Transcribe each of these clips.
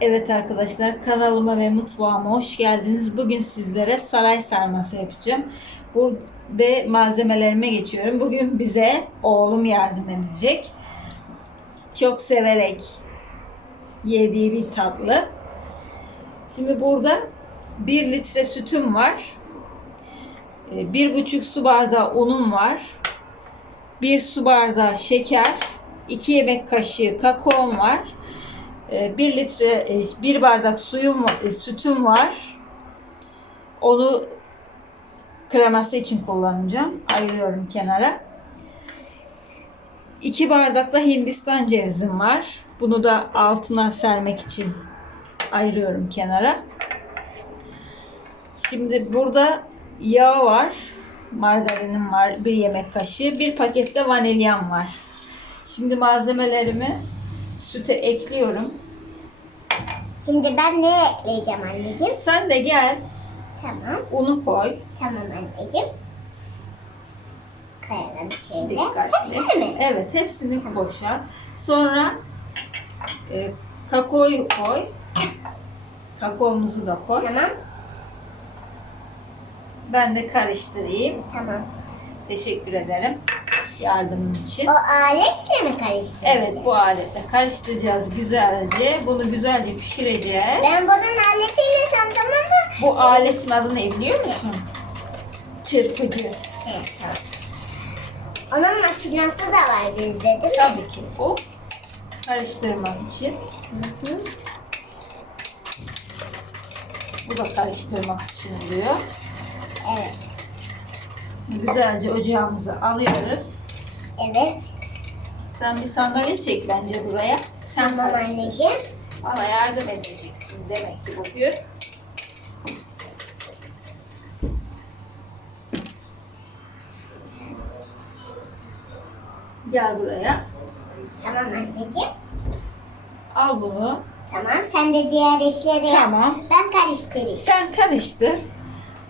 Evet arkadaşlar kanalıma ve mutfağıma hoş geldiniz. Bugün sizlere saray sarması yapacağım. Burada malzemelerime geçiyorum. Bugün bize oğlum yardım edecek. Çok severek yediği bir tatlı. Şimdi burada 1 litre sütüm var. Ee, 1,5 su bardağı unum var. 1 su bardağı şeker. 2 yemek kaşığı kakaom var. Ee, 1 litre, e, 1 bardak suyum, e, sütüm var. Onu kreması için kullanacağım. Ayırıyorum kenara. 2 bardak da Hindistan cevizim var. Bunu da altına sermek için ayırıyorum kenara. Şimdi burada yağ var. Margarinim var. Bir yemek kaşığı. Bir pakette vanilyam var. Şimdi malzemelerimi Sütü ekliyorum. Şimdi ben ne ekleyeceğim anneciğim? Sen de gel. Tamam. Unu koy. Tamam anneciğim. Koyalım şöyle. Dikkatli. Hepsini mi? Evet hepsini tamam. boşa. Sonra e, kakaoyu koy. Kakaomuzu da koy. Tamam. Ben de karıştırayım. Tamam. Teşekkür ederim yardımın için. O aletle mi karıştıracağız? Evet bu aletle karıştıracağız güzelce. Bunu güzelce pişireceğiz. Ben bunun aletiyle sandım ama. Bu aletin adını biliyor musun? Çırpıcı. Evet tamam. Onun makinası da var bizde değil mi? Tabii ki bu. Karıştırmak için. Hı hı. Bu da karıştırmak için diyor. Evet. Güzelce ocağımızı alıyoruz. Evet. Sen bir sandalye çek bence buraya. Sen Tamam karıştır. anneciğim. Bana yardım edeceksin demek ki bugün. Gel buraya. Tamam anneciğim. Al bunu. Tamam sen de diğer işleri yap. Tamam. Ben karıştırayım. Sen karıştır.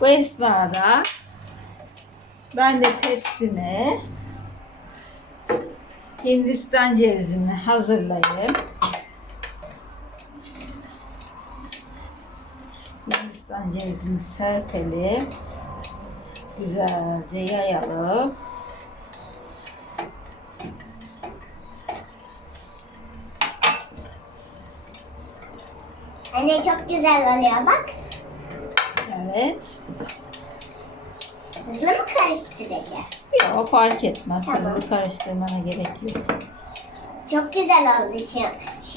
Bu esnada ben de tepsimi Hindistan cevizini hazırlayayım. Hindistan cevizini serpelim. Güzelce yayalım. Anne çok güzel oluyor bak. Evet. Hızlı mı karıştıracağız? Yok o fark etmez. Tamam. Hızlı karıştırmana gerek yok. Çok güzel oldu şu,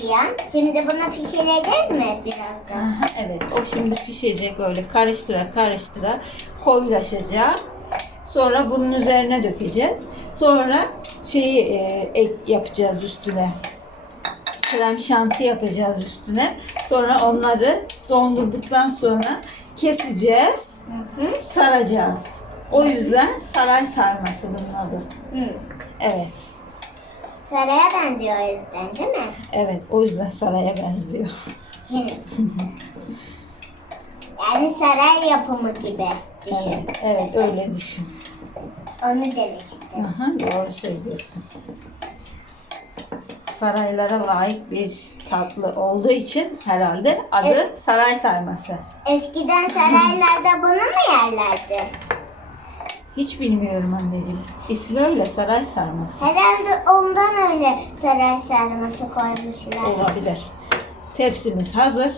şu. Şimdi bunu pişireceğiz mi birazdan? Evet o şimdi pişecek öyle karıştıra karıştıra koyulaşacak. Sonra bunun üzerine dökeceğiz. Sonra şeyi e, ek yapacağız üstüne. Krem şanti yapacağız üstüne. Sonra onları dondurduktan sonra keseceğiz. Hı hı. Saracağız. O yüzden saray sarması bunun adı. Hı. Evet. Saraya benziyor o yüzden değil mi? Evet o yüzden saraya benziyor. yani saray yapımı gibi düşün. Evet, evet öyle düşün. Onu demek istedim. Aha, doğru söylüyorsun. Saraylara layık bir tatlı olduğu için herhalde adı e- saray sarması. Eskiden saraylarda bunu mu yerlerdi? Hiç bilmiyorum anneciğim. İsmi öyle saray sarması. Herhalde ondan öyle saray sarması koymuşlar. Olabilir. Tepsimiz hazır.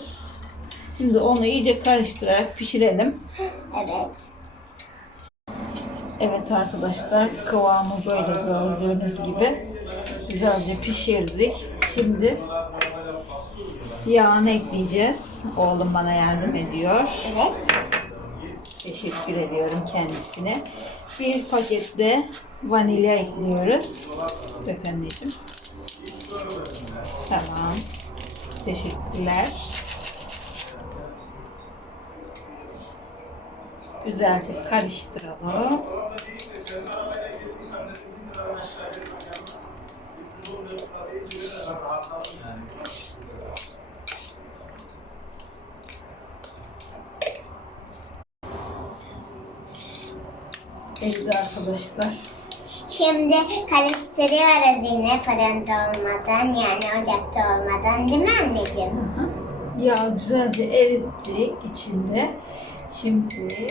Şimdi onu iyice karıştırarak pişirelim. Evet. Evet arkadaşlar kıvamı böyle gördüğünüz gibi güzelce pişirdik. Şimdi yağını ekleyeceğiz. Oğlum bana yardım ediyor. Evet. Teşekkür ediyorum kendisine. Bir pakette vanilya ekliyoruz. Dök anneciğim. Tamam. Teşekkürler. Güzelce karıştıralım. evde arkadaşlar. Şimdi karıştırıyoruz yine fırında olmadan yani ocakta olmadan değil mi anneciğim? Hı hı. Yağ güzelce erittik içinde. Şimdi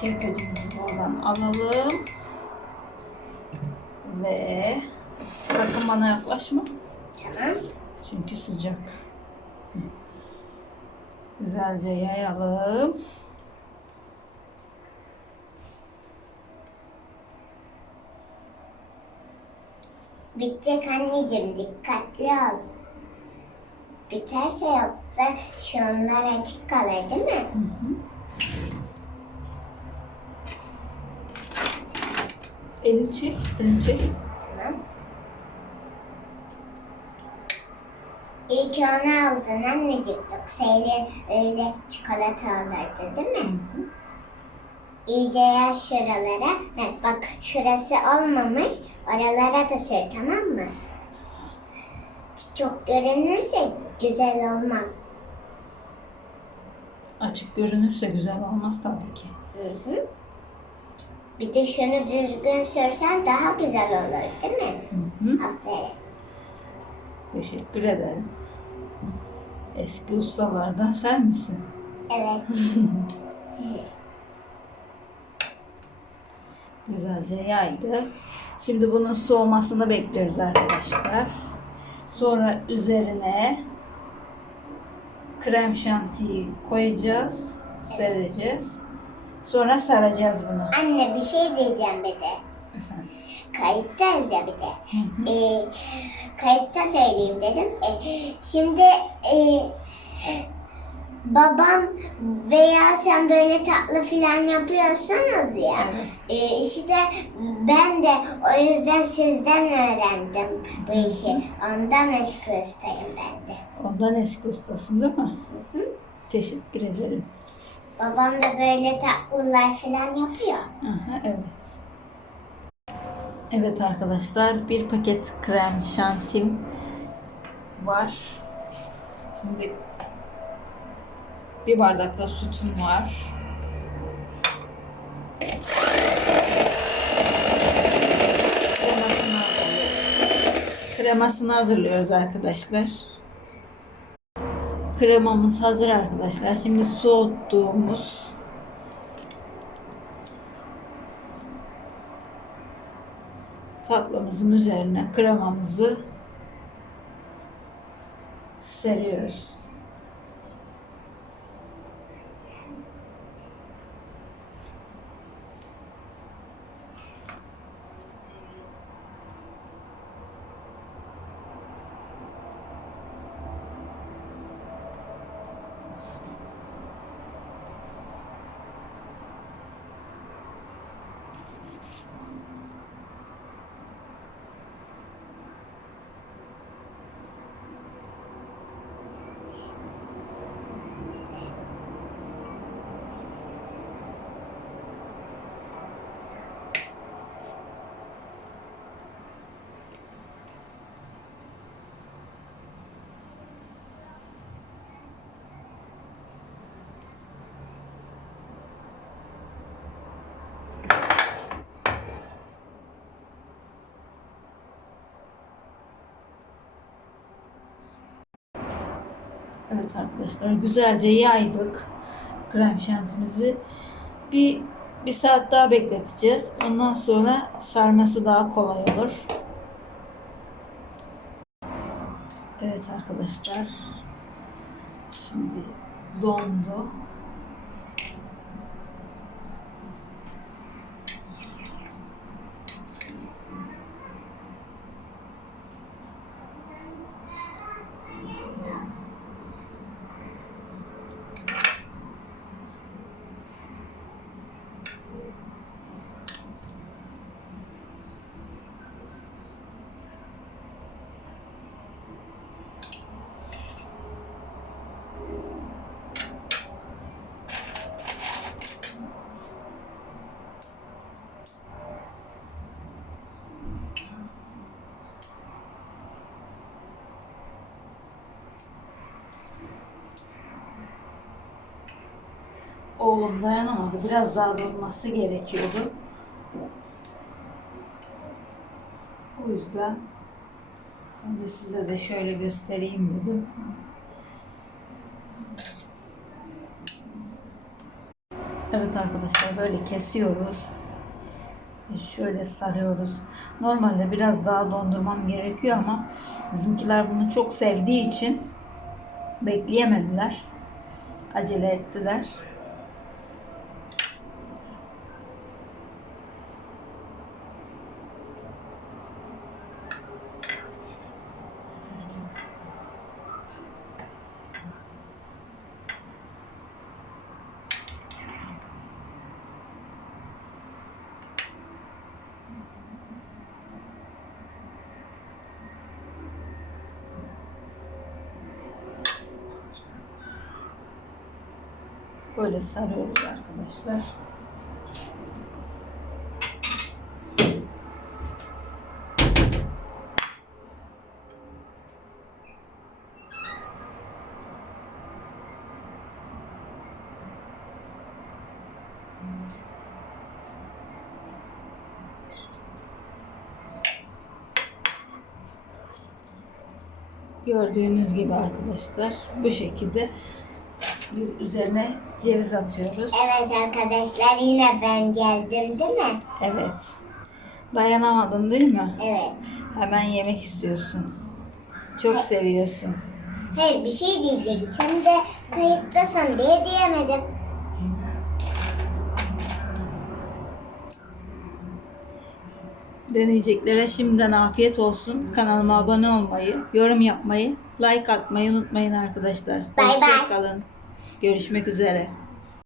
şerbetimizi oradan alalım. Ve sakın bana yaklaşma. Tamam. Çünkü sıcak. Güzelce yayalım. Bitecek anneciğim dikkatli ol. Biterse yoksa şunlar açık kalır değil mi? Hı hı. Elini çek, elini çek. Tamam. İyi ki onu aldın anneciğim. Yoksa elin öyle çikolata olurdu değil mi? İyice yağ şuralara. Bak şurası olmamış. Oralara da sür tamam mı? Çok görünürse güzel olmaz. Açık görünürse güzel olmaz tabii ki. Hı hı. Bir de şunu düzgün sürsen daha güzel olur değil mi? Hı hı. Aferin. Teşekkür ederim. Eski ustalardan sen misin? Evet. Güzelce yaydık. Şimdi bunun soğumasını bekliyoruz arkadaşlar. Sonra üzerine krem şantiyi koyacağız. Sereceğiz. Sonra saracağız bunu. Anne bir şey diyeceğim bir de. Efendim. Kayıttayız ya bir de. Hı hı. Ee, kayıtta söyleyeyim dedim. Ee, şimdi e, babam veya sen böyle tatlı filan yapıyorsunuz ya. Evet. Ee, işte ben de o yüzden sizden öğrendim bu işi. Ondan eski ustayım ben de. Ondan eski ustasın değil mi? Hı hı. Teşekkür ederim. Babam da böyle tatlılar filan yapıyor. Aha, evet. Evet arkadaşlar bir paket krem şantim var. Şimdi bir bardak da sütüm var. Kremasını. Kremasını hazırlıyoruz arkadaşlar. Kremamız hazır arkadaşlar. Şimdi soğuttuğumuz tatlımızın üzerine kremamızı seriyoruz. Evet arkadaşlar güzelce yaydık krem şantimizi. Bir bir saat daha bekleteceğiz. Ondan sonra sarması daha kolay olur. Evet arkadaşlar. Şimdi dondu. Oğlum dayanamadı. Biraz daha durması gerekiyordu. O yüzden ben de size de şöyle göstereyim dedim. Evet arkadaşlar böyle kesiyoruz. Şöyle sarıyoruz. Normalde biraz daha dondurmam gerekiyor ama bizimkiler bunu çok sevdiği için bekleyemediler. Acele ettiler. Böyle sarıyoruz arkadaşlar. Gördüğünüz gibi arkadaşlar bu şekilde biz üzerine ceviz atıyoruz. Evet arkadaşlar yine ben geldim değil mi? Evet. Dayanamadın değil mi? Evet. Hemen yemek istiyorsun. Çok seviyorsun. Hayır bir şey diyecektim de kayıttasın diye diyemedim. Deneyeceklere şimdiden afiyet olsun. Kanalıma abone olmayı, yorum yapmayı, like atmayı unutmayın arkadaşlar. Bay bay. Hoşçakalın. Görüşmek üzere.